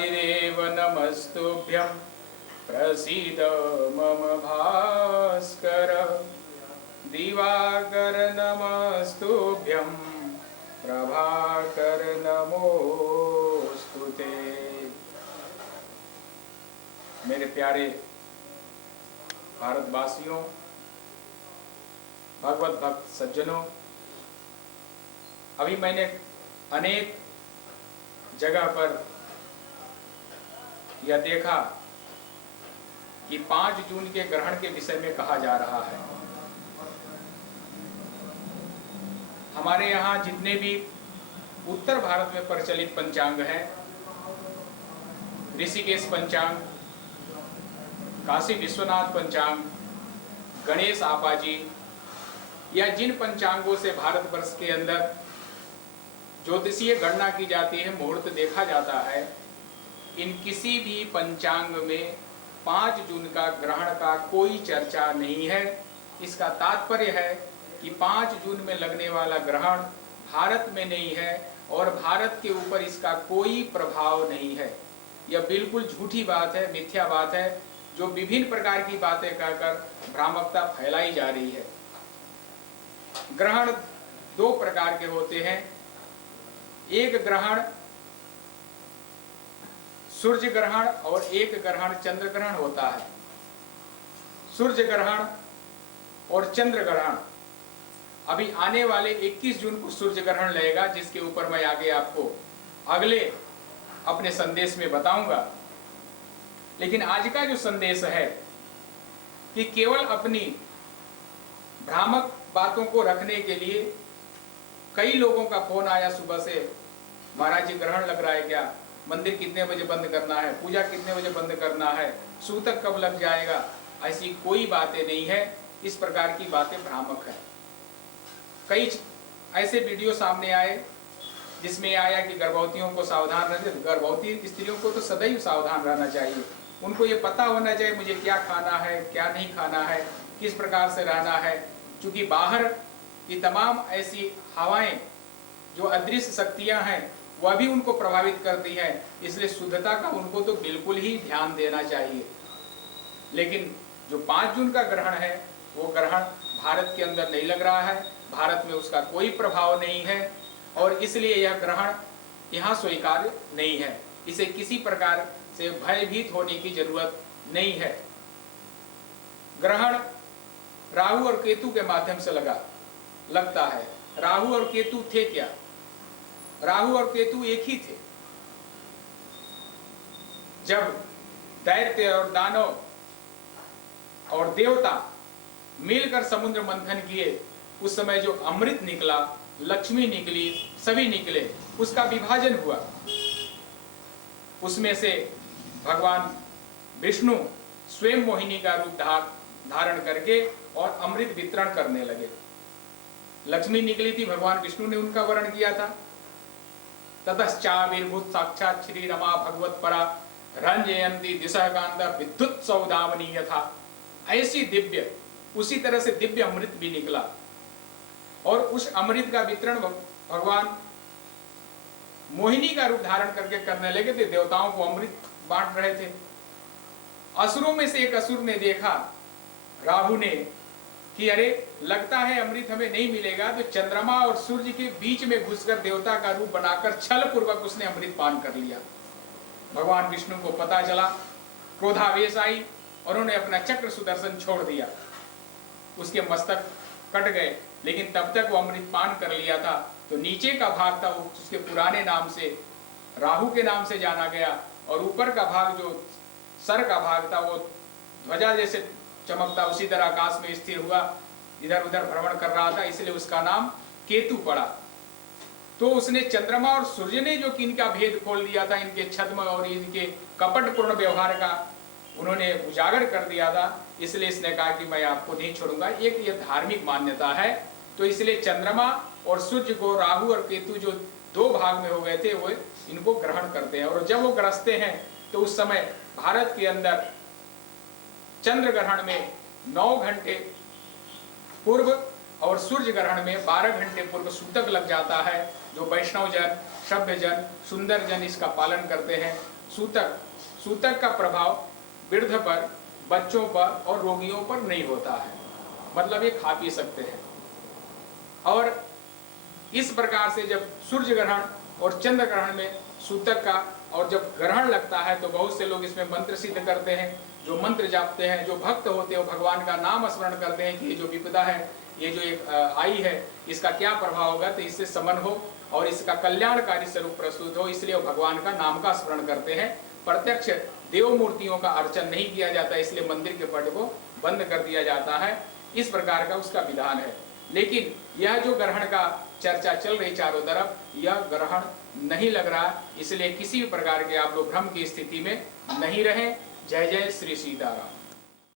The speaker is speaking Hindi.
आदिदेव नमस्तुभ्यं प्रसीद मम भास्कर। दिवाकर नमस्तुभ्यं प्रभाकर नमोस्तुते। मेरे प्यारे भारतवासियों, भगवत भक्त सज्जनों, अभी मैंने अनेक जगह पर यह देखा कि 5 जून के ग्रहण के विषय में कहा जा रहा है। हमारे यहाँ जितने भी उत्तर भारत में प्रचलित पंचांग हैं, ऋषिकेश पंचांग, काशी विश्वनाथ पंचांग, गणेश आपाजी, या जिन पंचांगों से भारतवर्ष के अंदर ज्योतिषीय गणना की जाती है, मुहूर्त देखा जाता है, इन किसी भी पंचांग में 5 जून का ग्रहण का कोई चर्चा नहीं है। इसका तात्पर्य है कि 5 जून में लगने वाला ग्रहण भारत में नहीं है और भारत के ऊपर इसका कोई प्रभाव नहीं है। यह बिल्कुल झूठी बात है, मिथ्या बात है, जो विभिन्न प्रकार की बातें कहकर भ्रामकता फैलाई जा रही है। ग्रहण 2 प्रकार के होते हैं। एक ग्रहण सूर्य ग्रहण और एक ग्रहण चंद्र ग्रहण होता है। सूर्य ग्रहण और चंद्र ग्रहण अभी आने वाले 21 जून को सूर्य ग्रहण लगेगा, जिसके ऊपर मैं आगे आपको अगले अपने संदेश में बताऊंगा। लेकिन आज का जो संदेश है कि केवल अपनी भ्रामक बातों को रखने के लिए कई लोगों का फोन आया सुबह से, महाराज जी ग्रहण लग रहा है क्या, मंदिर कितने बजे बंद करना है, पूजा कितने बजे बंद करना है, सूतक कब लग जाएगा। ऐसी कोई बातें नहीं है। इस प्रकार की बातें भ्रामक है। कई ऐसे वीडियो सामने आए जिसमें आया कि गर्भवतियों को सावधान रहने। गर्भवती स्त्रियों को तो सदैव सावधान रहना चाहिए। उनको ये पता होना चाहिए मुझे क्या खाना है, क्या नहीं खाना है, किस प्रकार से रहना है। क्योंकि बाहर की तमाम ऐसी हवाएं जो अदृश्य शक्तियां हैं वह भी उनको प्रभावित करती है, इसलिए शुद्धता का उनको तो बिल्कुल ही ध्यान देना चाहिए। लेकिन जो 5 जून का ग्रहण है वो ग्रहण भारत के अंदर नहीं लग रहा है, भारत में उसका कोई प्रभाव नहीं है और इसलिए यह ग्रहण यहाँ स्वीकार्य नहीं है। इसे किसी प्रकार से भयभीत होने की जरूरत नहीं है। ग्रहण राहु और केतु के माध्यम से लगता है। राहु और केतु थे क्या? राहु और केतु एक ही थे। जब दैत्य और दानव और देवता मिलकर समुद्र मंथन किए, उस समय जो अमृत निकला, लक्ष्मी निकली, सभी निकले, उसका विभाजन हुआ। उसमें से भगवान विष्णु स्वयं मोहिनी का रूप धारण करके और अमृत वितरण करने लगे। लक्ष्मी निकली थी, भगवान विष्णु ने उनका वर्ण किया था। ततश्चाविर्भूत साक्षात श्री रमा भगवत परा रंजयंती दिशा कांदा विद्युत सौदावनी यथा। ऐसी दिव्य, उसी तरह से दिव्य अमृत भी निकला और उस अमृत का वितरण भगवान मोहिनी का रूप धारण करके करने लगे थे। देवताओं को अमृत बांट रहे थे। असुरों में से एक असुर ने देखा राहु ने कि अरे लगता है अमृत हमें नहीं मिलेगा, तो चंद्रमा और सूर्य के बीच में घुसकर देवता का रूप बनाकर छल पूर्वक उसने अमृत पान कर लिया। भगवान विष्णु को पता चला, क्रोधावेश आई और उन्होंने अपना चक्र सुदर्शन छोड़ दिया। उसके मस्तक कट गए, लेकिन तब तक वो अमृत पान कर लिया था। तो नीचे का भाग था उसके पुराने नाम से राहु के नाम से जाना गया और ऊपर का भाग जो सर का भाग था वो ध्वजा जैसे चमकता, उसी तरह आकाश में स्थिर हुआ, इधर उधर भ्रमण कर रहा था, इसलिए उसका नाम केतु पड़ा। तो उसने चंद्रमा और सूर्य ने जो कि इनका भेद खोल दिया था, इनके छद्म और इनके कपटपूर्ण व्यवहार का उन्होंने उजागर कर दिया था, इसलिए इसने कहा कि मैं आपको नहीं छोड़ूंगा। एक ये धार्मिक मान्यता है। तो इसलिए चंद्रमा और सूर्य को राहु और केतु जो 2 भाग में हो गए थे वो इनको ग्रहण करते हैं। और जब वो ग्रसते हैं तो उस समय भारत के अंदर चंद्र ग्रहण में 9 घंटे पूर्व और सूर्य ग्रहण में 12 घंटे पूर्व सूतक लग जाता है जो वैष्णव जन, सभ्य जन, सुंदर जन इसका पालन करते हैं। सूतक का प्रभाव वृद्ध पर, बच्चों पर और रोगियों पर नहीं होता है, मतलब ये खा पी सकते हैं। और इस प्रकार से जब सूर्य ग्रहण और चंद्र ग्रहण में सूतक का और जब ग्रहण लगता है तो बहुत से लोग इसमें मंत्र सिद्ध करते हैं, जो मंत्र जापते हैं, जो भक्त होते हैं वो भगवान का नाम स्मरण करते हैं कि ये जो विपदा है, ये जो एक आई है, इसका क्या प्रभाव होगा, तो इससे समन हो और इसका कल्याणकारी स्वरूप प्रस्तुत हो, इसलिए वो भगवान का नाम का स्मरण करते हैं। प्रत्यक्ष देव मूर्तियों का अर्चन नहीं किया जाता, इसलिए मंदिर के पट को बंद कर दिया जाता है। इस प्रकार का उसका विधान है। लेकिन यह जो ग्रहण का चर्चा चल रही चारों तरफ, यह ग्रहण नहीं लग रहा, इसलिए किसी भी प्रकार के आप लोग भ्रम की स्थिति में नहीं रहें। जय जय श्री सीताराम।